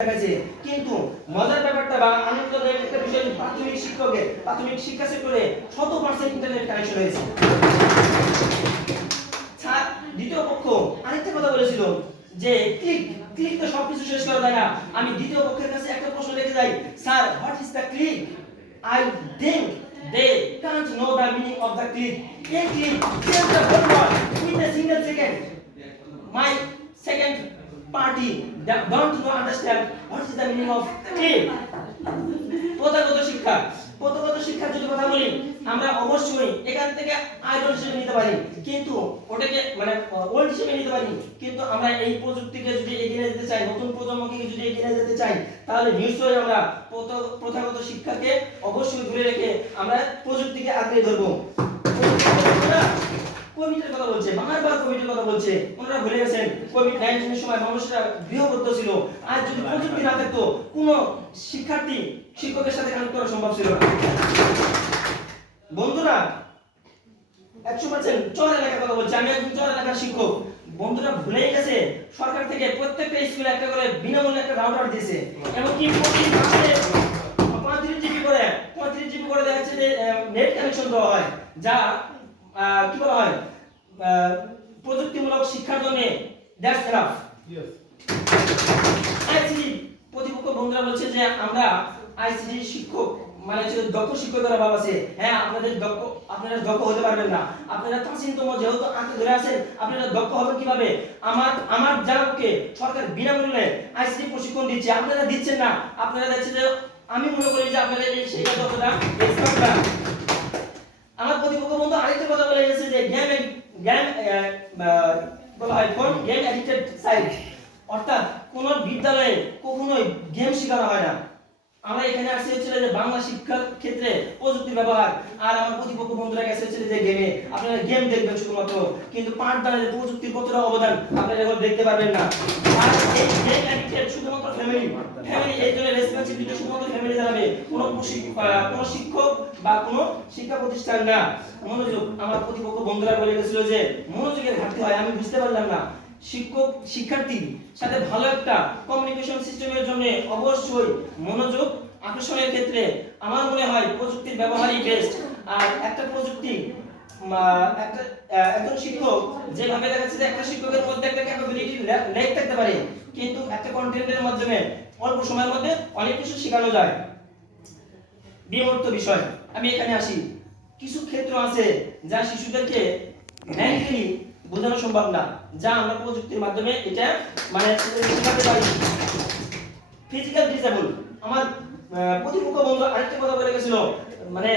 দেখাচ্ছে। কিন্তু মজার ব্যাপারটা বা আনন্দদায়ক একটা বিষয়, প্রাথমিক শিক্ষা সেক্টরে 100% ইন্টারনেট কানেকশন হয়েছে। দ্বিতীয় পক্ষ আরেকটা কথা বলেছিল যে ক্লিক তো সবকিছু শেষ করা যায় না। আমি দ্বিতীয় পক্ষের কাছে একটা প্রশ্ন রেখে যাই, sir what is the click? I think they can't know the meaning of the click. A click changes the whole world in a single second. My second party don't know understand what is the meaning of click. প্রথাগত শিক্ষার যদি কথা বলি, আমরা অবশ্যই এখান থেকে idol হিসেবে নিতে পারি, কিন্তু ওটাকে মানে ওল্ড হিসেবে নিতে পারি। কিন্তু আমরা এই প্রযুক্তিকে যদি এগিয়ে যেতে চাই, নতুন প্রজন্মকে যদি এগিয়ে যেতে চাই, তাহলে নিশ্চয়ই আমরা প্রথাগত শিক্ষাকে অবশ্যই ধরে রেখে আমরা প্রযুক্তিকে আঁকড়ে ধরবো। কোভিডের কথা বলছে, বারবার কোভিডের কথা বলছে। ওনারা ভুলে গেছেন কোভিড-19 এর সময় মানুষরা গৃহবদ্ধ ছিল। আর যদি প্রযুক্তি না থাকতো, কোনো শিক্ষার্থী শিক্ষকের সাথে কানেক্ট করা সম্ভব ছিল না। বন্ধুরা 100% চর এলাকার কথা বলছি, আমি একজন চর এলাকার শিক্ষক। বন্ধুরা ভুলেই গেছে সরকার থেকে প্রত্যেকটা স্কুলে একটা করে বিনামূল্যে একটা রাউটার দিয়েছে, এবং কি প্রতি মাসে 35 জিবি করে দেখা যাচ্ছে যে নেট কানেকশন দেওয়া হয়, যা কি বলা হয় প্রযুক্তিমূলক শিক্ষার জন্য দ্যাটস এনাফ। আইসিটি প্রতিপক্ষ বন্ধুরা বলছে যে আমরা আইসিটি শিক্ষক মানে দক্ষ শিক্ষকের অভাব আছে। হ্যাঁ, আপনারা দক্ষ হতে পারবেন না। আপনারা প্রাচীনতম যেহেতু আঁকে ধরে আছেন, আপনারা দক্ষ হবেন কিভাবে? আমার জানাকে সরকার বিনামূল্যে আইসিটি প্রশিক্ষণ দিচ্ছে, আপনারা দিচ্ছেন না। আপনারা দেখছেন যে আমি মনে করি যে আপনাদের এই সেই দক্ষতা এক্সপার্ট না। আমার প্রতিপক্ষ বন্ধু আরেকটা কথা বলে গেছে যে গেম বলা হয় কোন গেম অ্যাডিক্টেড সাইট, অর্থাৎ কোন বিদ্যালয়ে কখনোই গেম শেখানো হয় না। আমরা এখানে আসছে হচ্ছে যে বাংলা শিক্ষার ক্ষেত্রে প্রযুক্তির ব্যবহার, আর আমার প্রতিপক্ষ বন্ধুরা গেছে হচ্ছে যে গেমে। আপনারা গেম দেখবেন শুধুমাত্র, কিন্তু পাঠদানের প্রযুক্তির কতটা অবদান আপনারা এখন দেখতে পারবেন না। আর এই গেম অ্যাডিক্টেড শুধুমাত্র ফ্যামিলি এই জন্য রেসপন্সিবিলিটি শুধুমাত্র ফ্যামিলি জানাবে, কোনো শিক্ষক বা কোনো শিক্ষা প্রতিষ্ঠান না। মনোযোগ, আমার প্রতিপক্ষ বন্ধুরা বলে গেছিল যে মনোযোগের ঘাটতি হয়। আমি বুঝতে পারলাম না, শিক্ষার্থীর সাথে ভালো একটা কমিউনিকেশন সিস্টেমের জন্য অবশ্যই মনোযোগ আকর্ষণের ক্ষেত্রে আমার মনে হয় প্রযুক্তির ব্যবহারই বেস্ট। আর একটা প্রযুক্তি একজন শিক্ষক যেভাবে দেখাচ্ছে যে একটা শিক্ষকের মধ্যে একটা ক্যাপাবিলিটি লেগ থাকতে পারে, কিন্তু একটা কন্টেন্টের মাধ্যমে অল্প সময়ের মধ্যে অনেক কিছু শেখানো যায়। বিমূর্ত বিষয়, আমি এখানে আসি। কিছু ক্ষেত্র আছে যা শিশুদেরকে মেন্টালি বোঝানো সম্ভব না, যা আমরা প্রযুক্তির মাধ্যমে এটা মানে শেখাতে পারি। ফিজিক্যাল ডিসেবল, আমার প্রতিপক্ষ বন্ধু আরেকটা কথা বলে গেছিল, মানে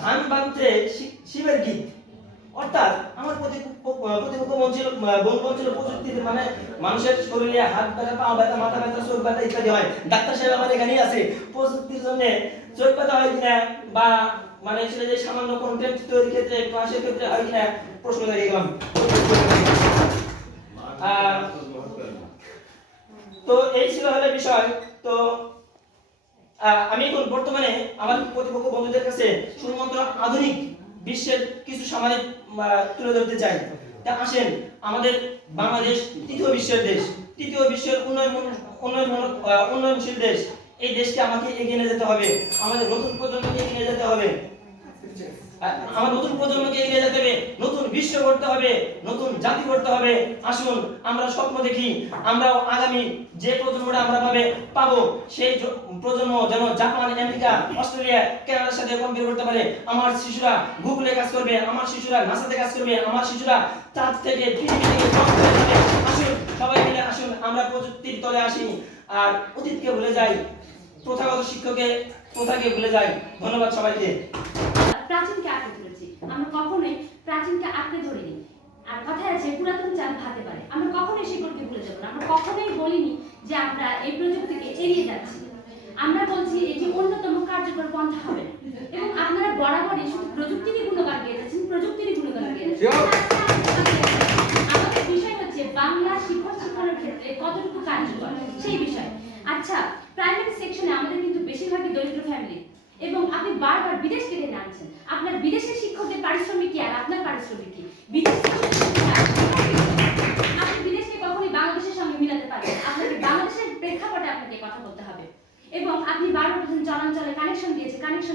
ধান বানতে শিবের গীত। অর্থাৎ আমার প্রতিপক্ষ বন্ধু বলছিল প্রযুক্তির মানে মানুষের শরীরে হাত ব্যথা, পা ব্যথা, মাথা ব্যথা, চোখ ব্যথা ইত্যাদি হয়। ডাক্তার সাহেব আমার এখানেই আছে, প্রযুক্তির জন্য চোখ ব্যথা হয় কিনা বা মানে ছিল যে সামান্য কন্টেন্ট তৈরির ক্ষেত্রে ক্লাসের ক্ষেত্রে হয় কিনা প্রশ্ন দাঁড়িয়ে গেলাম। তো এই ছিল হলে বিষয়। তো আমি এখন বর্তমানে আমার প্রতিপক্ষ বন্ধুদের কাছে শুধুমাত্র আধুনিক বিশ্বের কিছু সামাজিক তুলে ধরতে চাই। তা আসেন, আমাদের বাংলাদেশ তৃতীয় বিশ্বের উন্নয়নশীল দেশ। এই দেশকে আমাকে এগিয়ে নিয়ে যেতে হবে, আমাদের নতুন প্রজন্মকে এগিয়ে নিয়ে যেতে হবে, নতুন বিশ্ব গড়তে হবে, নতুন জাতি গড়তে হবে। আসুন আমরা স্বপ্ন দেখি, আমরাও আগামী যে প্রজন্মটা আমরা পাবো সেই প্রজন্ম যেন জাপান, আমেরিকা, অস্ট্রেলিয়া, কানাডার সাথে কম্পেয়ার করতে পারে। আমার শিশুরা গুগলে কাজ করবে, আমার শিশুরা নাসাতে কাজ করবে, আমার শিশুরা চাঁদ থেকে পৃথিবী থেকে আসুন সবাই মিলে আসুন আমরা প্রযুক্তির তলে আসি, আর অতীতকে ভুলে যাই, প্রথাগত প্রথাকে ভুলে যাই। ধন্যবাদ সবাইকে। প্রাচীনকে আঁকড়ে ধরেছি, আমরা কখনোই প্রাচীনকে আঁকড়ে ধরিনি। আর কথায় আছে পুরাতন চাল ভাতে পারে, আমরা কখনোই শিকড়কে ভুলে যাবো না। আমরা কখনোই বলিনি যে আমরা এই প্রযুক্তিকে এড়িয়ে যাচ্ছি। আমরা বলছি এটি অন্যতম কার্যকর পন্থা হবে, এবং আপনারা বরাবরই শুধু প্রযুক্তিরই গুণগান গেয়ে যাচ্ছেন, আমাদের বিষয় হচ্ছে বাংলা শিক্ষানোর ক্ষেত্রে কতটুকু কার্যকর সেই বিষয়। আচ্ছা, প্রাইমারি সেকশনে আমাদের কিন্তু বেশিরভাগই দরিদ্র ফ্যামিলি, এবং আপনি বারবার বিদেশকে টেনে আনছেন। আপনার বিদেশের শিক্ষকদের পারিশ্রমিক কি আর আপনার পারিশ্রমিক কি? আপনি বিদেশকে কখনোই বাংলাদেশের সঙ্গে মিলাতে পারবেন, আপনাকে বাংলাদেশের প্রেক্ষাপটে আপনাকে কথা কথা বলতে হবে। এবং আপনি বারবার বলছেন চলাঞ্চলে কানেকশন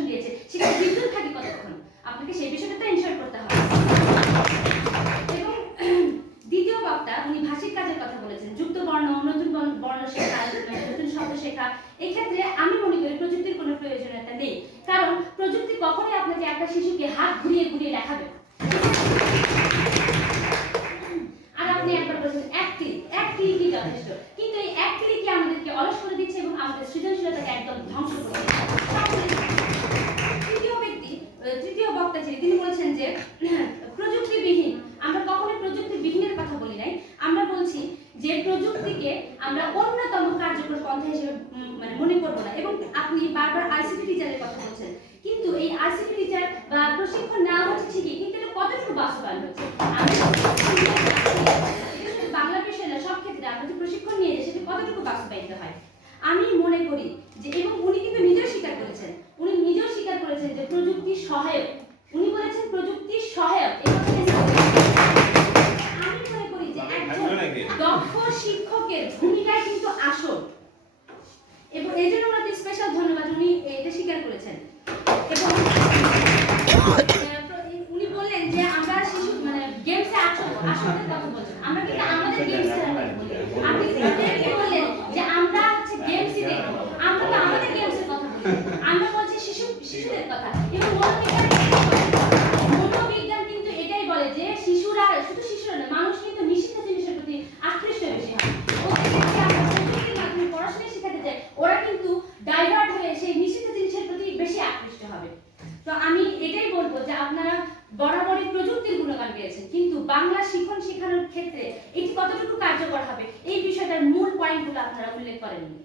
দিয়েছে, সেখানে বিদ্যুৎ থাকে কতক্ষণ, আপনাকে সেই বিষয়টা তো এনশিওর করতে হবে। এবং দ্বিতীয় বক্তা উনি ভাষিক কাজের কথা বলেছেন, যুক্ত বর্ণ, নতুন বর্ণ শেখা, নতুন শব্দ শেখা। এক্ষেত্রে আমি মনে করি প্রযুক্তির কোনো প্রয়োজনীয়তা নেই, কারণ প্রযুক্তি কখনোই আপনাকে একটা শিশুকে হাত ঘুরিয়ে ঘুরিয়ে দেখাবে না। আর আপনি একবার বলছেন এক ক্লিকই যথেষ্ট, কিন্তু এই এক ক্লিকই আমাদেরকে অলস করে দিচ্ছে এবং আমাদের সৃজনশীলতাকে একদম ধ্বংস করে দিচ্ছে। তৃতীয় বক্তা তিনি বলেছেন যে প্রযুক্তিবিহীন, আমরা কখনোই প্রযুক্তিবিহীনের কথা বলি নাই, আমরা বলছি যে প্রযুক্তিকে আমরা অন্যতম কার্যকর পন্থা হিসেবে মানে মনে করব না। এবং আপনি বারবার আইসিটি টিচারের কথা বলছেন, কিন্তু এই আইসিটি টিচার বা প্রশিক্ষণ নেওয়া হচ্ছে ঠিকই, কিন্তু এটা কতটুকু বাস্তবায়ন হচ্ছে? আমি শুধু বাংলা বিষয় না, সব ক্ষেত্রে আমরা যে প্রশিক্ষণ নিয়ে যাই সেটা কতটুকু বাস্তবায়িত হয়? আমি মনে করি যে, এবং উনি কিন্তু নিজেও স্বীকার করেছেন যে প্রযুক্তি সহায়ক, উনি বলেছেন প্রযুক্তি সহায়ক। আমি মনে করি যে একজন দক্ষ শিক্ষকের ভূমিকায় কিন্তু আসল, এবং এই জন্য ওনাকে স্পেশাল ধন্যবাদ, উনি এটা স্বীকার করেছেন। এবং উনি বললেন যে আমরা শিশু মানে গেমসে আসলের কথা বলছেন, আমরা কিন্তু আমাদের গেমসের কথা বলি। আপনি বললেন যে আমরা হচ্ছে গেমসই দেখব, আমরা তো আমাদের গেমসের কথা বলি, আমরা বলছি শিশুদের কথা। এবং মনোবিজ্ঞান কিন্তু এটাই বলে যে শিশুরা, শুধু শিশুরা না, মানুষ কিন্তু নিষিদ্ধ জিনিসের প্রতি আকৃষ্ট বেশি হয়। ওদেরকে আমরা প্রযুক্তির মাধ্যমে পড়াশোনা শেখাতে যাই, ওরা কিন্তু ডাইভার্ট হয়ে সেই নিষিদ্ধ জিনিসের প্রতি বেশি আকৃষ্ট হবে। তো আমি এটাই বলবো যে আপনারা বরাবরই প্রযুক্তির গুণগান পেয়েছেন, কিন্তু বাংলা শেখানোর ক্ষেত্রে এটি কতটুকু কার্যকর হবে এই বিষয়টার মূল পয়েন্টগুলো আপনারা উল্লেখ করেননি।